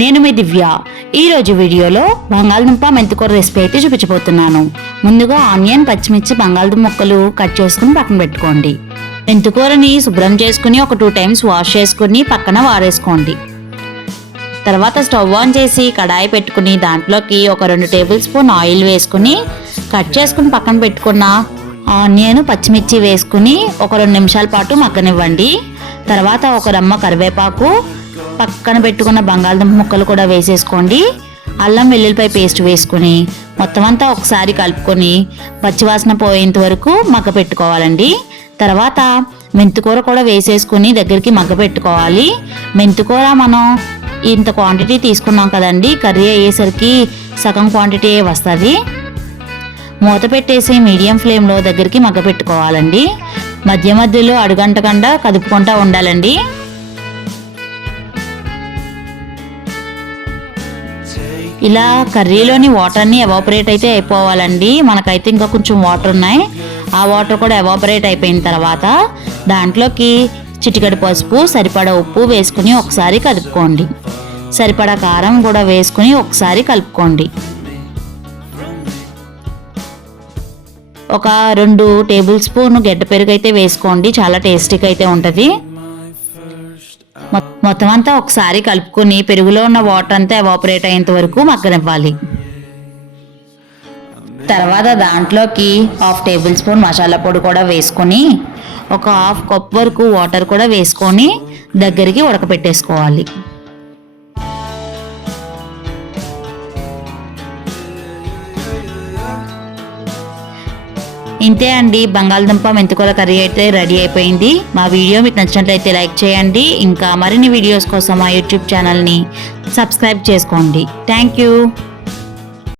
నేను మీ దివ్య. ఈరోజు వీడియోలో బంగాళదుంప మెంతికూర రెసిపీ అయితే చూపించబోతున్నాను. ముందుగా ఆనియన్, పచ్చిమిర్చి, బంగాళదుంప ముక్కలు కట్ చేసుకుని పక్కన పెట్టుకోండి. మెంతికూరని శుభ్రం చేసుకుని ఒక 2 times వాష్ చేసుకుని పక్కన వారేసుకోండి. తర్వాత స్టవ్ ఆన్ చేసి కడాయి పెట్టుకుని దాంట్లోకి ఒక 2 tablespoon ఆయిల్ వేసుకుని కట్ చేసుకుని పక్కన పెట్టుకున్న ఆనియన్, పచ్చిమిర్చి వేసుకుని ఒక 2 నిమిషాల పాటు మగ్గనివ్వండి. తర్వాత ఒక రమ్మ కరివేపాకు, పక్కన పెట్టుకున్న బంగాళదుంప ముక్కలు కూడా వేసేసుకోండి. అల్లం వెల్లుల్లిపాయ పేస్ట్ వేసుకుని మొత్తం అంతా ఒకసారి కలుపుకొని పచ్చివాసన పోయేంత వరకు మగ్గ పెట్టుకోవాలండి. తర్వాత మెంతికూర కూడా వేసేసుకుని దగ్గరికి మగ్గ పెట్టుకోవాలి. మెంతికూర మనం ఇంత క్వాంటిటీ తీసుకున్నాం కదండి, కర్రీ అయ్యేసరికి సగం క్వాంటిటీ వస్తుంది. మూత పెట్టేసి మీడియం ఫ్లేమ్లో దగ్గరికి మగ్గ పెట్టుకోవాలండి. మధ్య మధ్యలో అడుగంటకుండా కదుపుకుంటూ ఉండాలండి. ఇలా కర్రీలోని వాటర్ని ఎవాపరేట్ అయితే అయిపోవాలండి. మనకైతే ఇంకా కొంచెం వాటర్ ఉన్నాయి. ఆ వాటర్ కూడా ఎవాపరేట్ అయిపోయిన తర్వాత దాంట్లోకి చిటికెడు పసుపు, సరిపడా ఉప్పు వేసుకుని ఒకసారి కలుపుకోండి. సరిపడా కారం కూడా వేసుకుని ఒకసారి కలుపుకోండి. ఒక 2 tablespoon గడ్డ పెరుగు అయితే వేసుకోండి, చాలా టేస్టీగా అయితే ఉంటుంది. మొత్తం అంతా ఒకసారి కలుపుకొని పెరుగులో ఉన్న వాటర్ అంతా ఎవాపరేట్ అయ్యేంత వరకు మగ్గనివ్వాలి. తర్వాత దాంట్లోకి 1/2 tablespoon మసాలా పొడి కూడా వేసుకొని ఒక 1/2 cup వరకు వాటర్ కూడా వేసుకొని దగ్గరికి ఉడకపెట్టేసుకోవాలి. ఇంతే అండి, బంగాళదుంప మెంతికూర కర్రీ అయితే రెడీ అయిపోయింది. మా వీడియో మీకు నచ్చినట్లయితే లైక్ చేయండి. ఇంకా మరిన్ని వీడియోస్ కోసం మా యూట్యూబ్ ఛానల్ని సబ్స్క్రైబ్ చేసుకోండి. Thank you.